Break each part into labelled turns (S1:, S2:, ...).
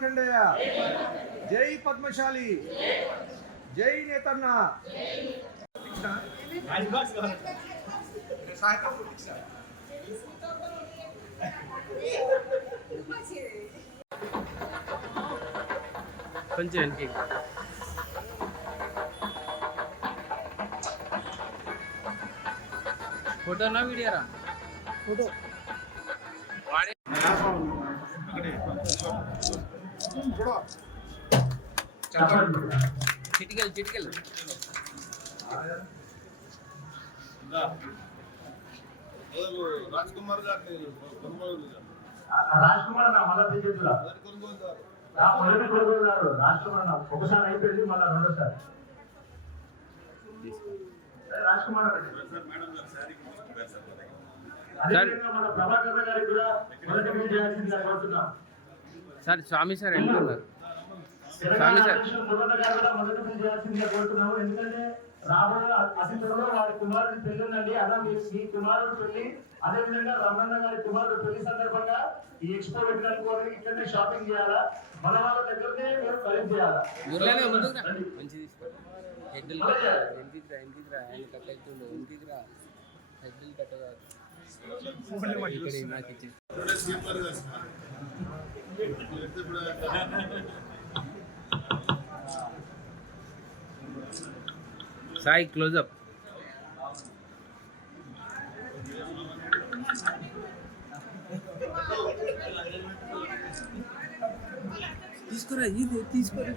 S1: మార్కండేయ జై పద్మశాలి జై నేతన్న
S2: కొంచెం వెనక్కి ఫోటోనా వీడియోరా
S1: ఫోటో
S2: వాడే చిటికలు చిటికలు
S3: రాజ్ కుమార్ గారిని కొనుగోలు
S4: రాజ్ కుమార్ నా మళ్ళా దిగ్గజులా
S3: కొనుగోలు
S4: నా మొదటి కొడుకున్నారు రాజ్ కుమార్ నా ఒకసారి అయిపోయింది మళ్ళా రెండోసారి సరే, రాజ్ కుమార్ అదేవిధంగా మన ప్రభాకర్ గారికి కూడా మొదటి కోరుతున్నాం.
S2: సార్ స్వామి సార్ వెళ్తున్నారు. స్వామి సార్.
S4: రాబోయే త్వరలో వారి కుమారుడి అలా మీ కుమారుడు పెళ్ళి అదేవిధంగా రమణ గారి కుమారుడు పెళ్ళి సందర్భంగా ఈ ఎక్స్పో పెట్టడానికి ఇక్కడనే షాపింగ్ చేయాలా మన వాళ్ళ దగ్గరనే మీరు ఖరీదు చేయాలా
S2: నాకు సాయి క్లోజప్ తీసుకురా ఇది తీసుకురా.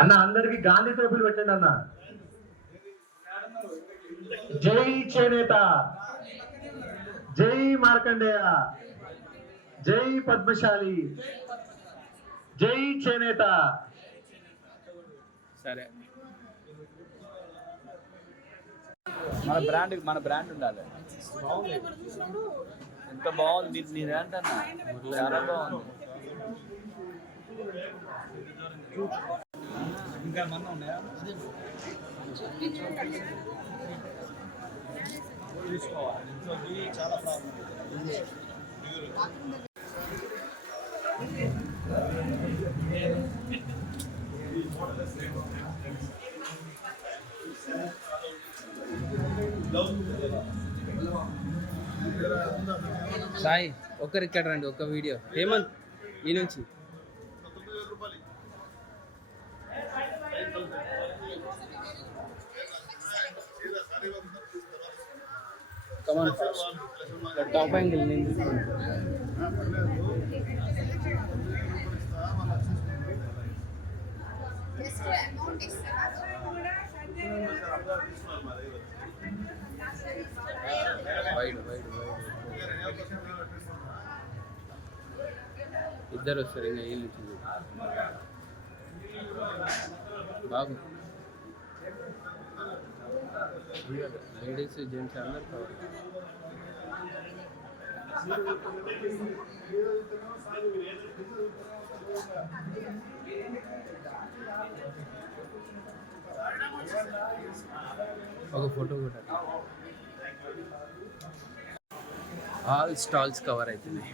S4: అన్న అందరికి గాంధీ టోపీలు పెట్టండి అన్న. జై చేనేత. జై మార్కండేయ. జై పద్మశాలి. జై చేనేత.
S2: సరే.
S5: మన బ్రాండ్ మన బ్రాండ్ ఉండాలి. ఎంత బాగుంది నీ- నీదేంటన్నా చాలా బాగుంది. ఇంకా మన ఉన్నాయా? చాలా
S2: సాయి ఒక్కరు ఇక్కడ రండి ఒక్క వీడియో. హేమంత్ ఈ నుంచి.
S3: రూపాయలు
S2: కమాన్ టాప్ యాంగిల్ నేను ఇద్దరు వస్తారు ఇంకా వీళ్ళు బాగుంది లేడీస్ జెంట్స్ అందరు కావాలి ఒక ఫోటో కూడా ఆల్ స్టాల్స్ కవర్ అవుతున్నాయి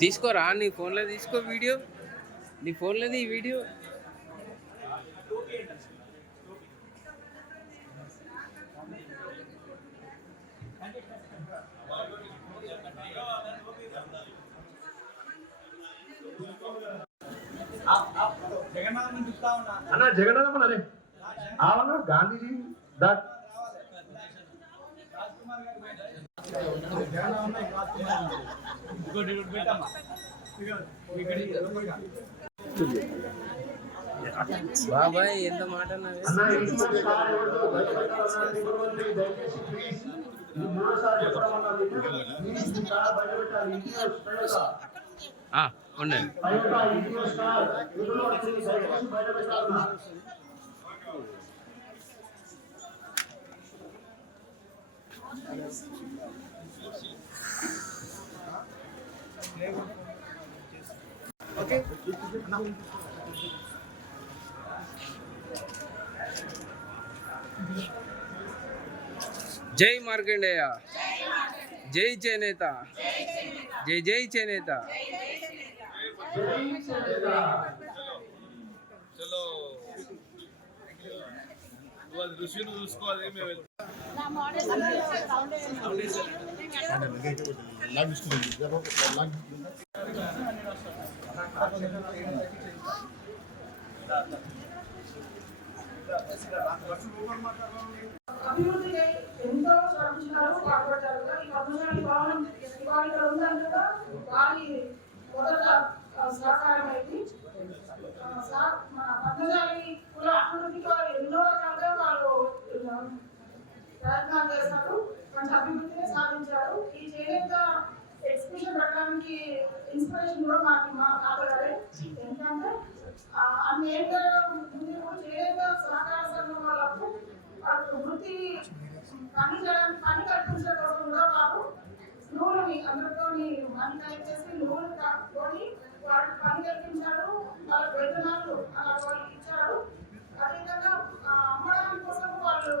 S2: తీసుకోరా నీ ఫోన్లో తీసుకో వీడియో. నీ ఫోన్లోది ఈ వీడియో.
S4: అన్న జగన్ అన్న అరే అవును గాంధీజీ దా
S2: బాబాయ్ ఎంత మాట అన్నావే?
S4: టయోటా ఇటీవల స్టార్ ఇందులో వచ్చి దయచేసి బయటపెట్టాలన్నా
S2: జై మార్కండేయ జై చేనేత జై జై చేనేత
S3: చలో నువ్వు అది ఋషిని చూసుకోవాలి
S6: అభివృద్ధికి ఎంతో శ్రమించినారు పాటుపడ్డారు కానీ పద్మశాలి భవనం ఇవాళ ఇక్కడ ఉందని కూడా వారి మొదట సహకారం అయింది ఆ, సా- మన పద్మశాలి కుల అభివృద్ధికి వారు ఎన్నో రకాలుగా వాళ్ళు ఆ, చేశారు మంచి అభివృద్ధిని సాధించారు. ఈ చేనేత ఎగ్జిబిషన్ పెట్టడానికి ఇన్స్పిరేషన్ కూడా మాకు మా తాతగారే ఎందుకంటే ఆ, అన్ని ఏళ్ళ ముందు చేనేత సహకార సంఘం వాళ్ళకు వాళ్ళకు వృత్తి పని చేయడానికి పని కల్పించడం కోసం కూడా వారు నూనెని అందరితో మనీ కలెక్ట్ చేసి నూనె కొని వాళ్ళకి పని కల్పించారు. వాళ్ళ వేతనాలు అలా వాళ్ళకి ఇచ్చారు అదేవిధంగా ఆ, అమ్మడానికి కోసం వాళ్ళు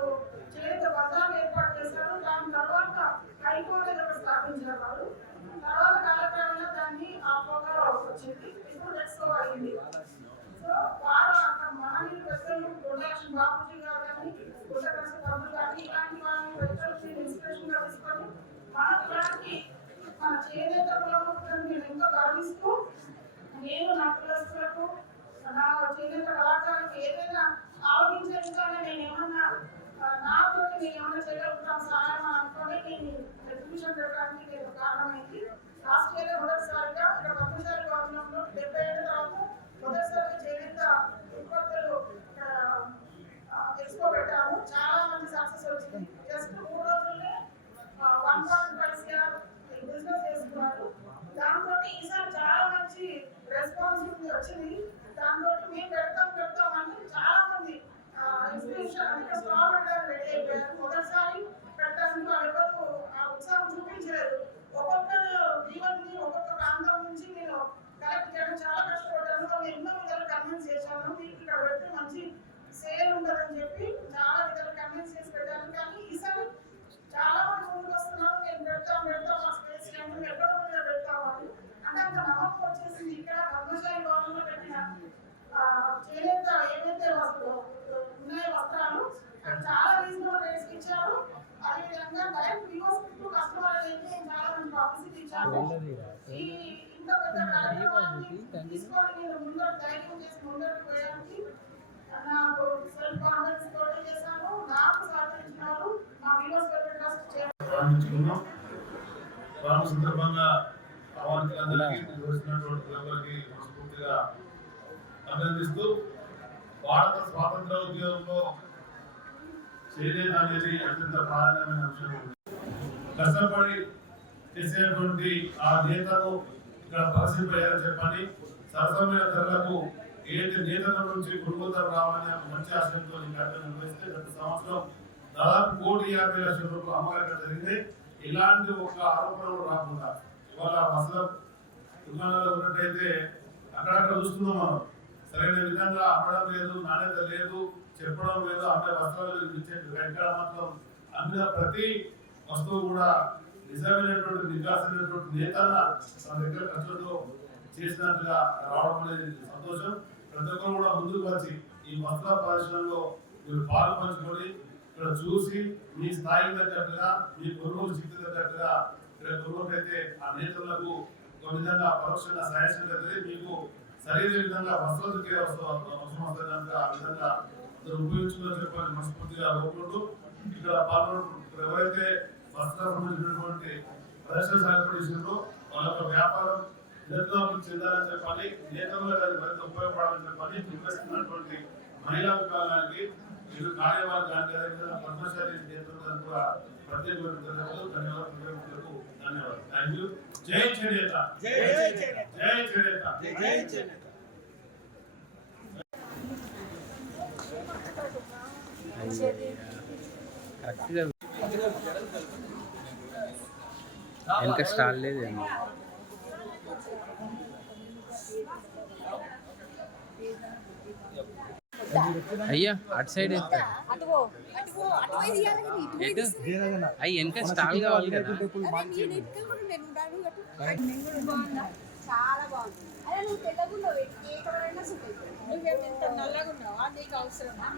S6: చేనేత బజార్లు ఏర్పాటు చేశారు దాని తర్వాత హైకోర్టు దగ్గర స్థాపించారు వాళ్ళు తర్వాత కాలక్రమంలో దాన్ని ఆ పోగా వచ్చింది ఇప్పుడు ఎక్స్పో అయింది సో వారు అక్కడ మహనీయులు పెద్దలు ప్రొడక్షన్ బాపూజీ గారు కానీ పుట్టకసి పంతులు కానీ ఇలాంటి వాళ్ళని పెద్దలు ఇన్స్పిరేషన్గా తీసుకొని మన కులానికి మన చేనేత కులములను నేను ఎంతో గర్విస్తూ నేను నా కులస్తులకు నా చేనేత కళాకారులకు ఏదైనా ఆలోచించే విధంగా నేను ఏమన్నా ఆ, నాతో నేను ఏమన్నా చేయగలుగుతాను సహాయం అని అనుకొని నేను ఎగ్జిబిషన్ పెట్టడానికి నేను కారణమైంది లాస్ట్ ఇయర్ మొదటిసారిగా ఇక్కడ పద్మశాలి భవనంలో డెబ్బై ఏళ్ళ తర్వాత మొదటిసారిగా చేనేత ఉత్పత్తులు ఇక్కడ ఎక్స్పో పెట్టాము చాలా మంది సక్సెస్ వచ్చింది జస్ట్ మూడు రోజుల్లో one point five CR business చేసుకున్నారు దాంతో ఈసారి చాలా మంచి రెస్పాన్సిబిలిటీ వచ్చింది దాంతో మేము పెడతాం పెడతాం అని చాలా మంది ఇన్స్పిరేషన్ అంటే స్టాల్ పెట్టడానికి రెడీ అయిపోయారు మొదటిసారి పెట్టడానికి వాళ్ళు ఎవరు ఆ ఉత్సాహం చూపించలేదు ఒక్కొక్కరు జీవన్ని ఒక్కొక్క ప్రాంతం నుంచి నేను కలెక్ట్ చేయడం చాలా కష్టపడ్డాను వాళ్ళు ఎన్నో విధాలు కన్విన్స్ చేశాను మీకు ఇక్కడ పెడితే మంచి సేల్ ఉంటుందని చెప్పి చాలా విధాలు కన్విన్స్ చేసి పెట్టాను కానీ ఈసారి చాలా మంది ముందుకు వస్తున్నారు. నేను పెడతాం పెడతాం మా స్పేస్ లేదు ఎక్కడో మీద పెడతాం అని. అంటే అంత నమ్మకం వచ్చేసింది. ఇక్కడ పద్మశాలి భవనంలో పెట్టిన చేనేత ఏవైతే ఉన్నాయో వస్త్రాలు చాలా రీజనబుల్ రేట్స్ ఇచ్చారు. అదేవిధంగా డైరెక్ట్ వ్యూవర్స్ టు కస్టమర్ అయితే చాలా మంది పబ్లిసిటీ ఇచ్చారు. ఈ ఇంత పెద్ద కార్యక్రమాన్ని తీసుకొని నేను ముందర ధైర్యం చేసి ముందరకు పోయానికి నాకు సెల్ఫ్ కాన్ఫిడెన్స్ తోటి చేశాను నాకు సహకరించిన వాళ్ళు మా వ్యూవర్స్ వెల్ఫేర్ ట్రస్ట్ చైర్
S3: ప్రారంభించుకున్నాం ప్రారంభ సందర్భంగా ఆహ్వానితులందరికీ వచ్చినటువంటి అందరికీ మనస్ఫూర్తిగా అభినందిస్తూ భారత స్వాతంత్ర ఉద్యమంలో చేనేత అనేది అత్యంత ప్రాధాన్యమైన అంశం. కష్టపడి చేసేటువంటి ఆ నేతను ఇక్కడ ప్రదర్శింపజేయాలని చెప్పని సరసమైన ధరలకు ఏంటి నేతల నుంచి కొనుగోలు రావాలనే మంచి ఆశయంతో ఈ కార్యక్రమం నిర్వహిస్తే గత సంవత్సరం దాదాపు కోటి యాభై లక్షల రూపాయలు అమ్మకాలు జరిగింది. ఇలాంటి ఒక ఆరోపణలు రాకుండా ఇవాళ అసలు దుకాణాలు ఉన్నట్టయితే అక్కడక్కడ చూస్తున్నాం మనం. సరైన విధంగా అమ్మడం లేదు నాణ్యత లేదు చెప్పడం లేదు అమ్మే వస్త్రాలు ఇచ్చే ఎక్కడ మాత్రం అమ్మిన ప్రతి వస్తువు కూడా నిజమైనటువంటి నికాసమైనటువంటి నేతన్న తన దగ్గర ఖర్చుతో చేసినట్టుగా రావడం అనేది సంతోషం. ప్రతి ఒక్కరు కూడా ముందుకు వచ్చి ఈ మసలా ప్రదర్శనలో మీరు పాలు పంచుకొని ఇక్కడ చూసి మీ స్థాయికి తగ్గట్టుగా మీ కొనుగోలు శక్తి తగ్గట్టుగా ఇక్కడ కొనుగోలు అయితే ఆ నేతలకు ఒక విధంగా పరోక్షంగా సహాయం మీకు సరైన విధంగా వసతులు దొరికే అవసరం వస్తుంది. ఆ విధంగా అందరూ ఉపయోగించుకుని చెప్పాలని మనస్ఫూర్తిగా కోరుకుంటూ ఇక్కడ పాల్గొన్న ఎవరైతే వస్త్రాలకు సంబంధించినటువంటి ప్రదర్శన ఏర్పాటు వాళ్ళ యొక్క వ్యాపారం అభివృద్ధి చెందాలని చెప్పాలి నేతలుగా అది మరింత ఉపయోగపడాలని చెప్పాలి నిర్వహిస్తున్నటువంటి మహిళా విభాగానికి మీరు కార్యవర్గానికి అదేవిధంగా పద్మశాలి నేతృత్వానికి కూడా ప్రత్యేకమైన ధన్యవాదాలు ధన్యవాదాలు థ్యాంక్ యూ జై చేనేత.
S1: జై చేనేత.
S3: జై చేనేత.
S2: కరెక్ట్గా వెనక స్టాల్ లేదేమో అయ్యా అటు సైడ్ అయ్యి వెనక స్టాల్ కావాలి కదా.
S7: చాలా బాగుంది. అరే నువ్వు తెల్లగున్నావు ఏ కలర్ అయినా నువ్వేమి ఇంత నల్లగా ఉన్నావా నీకు అవసరమా?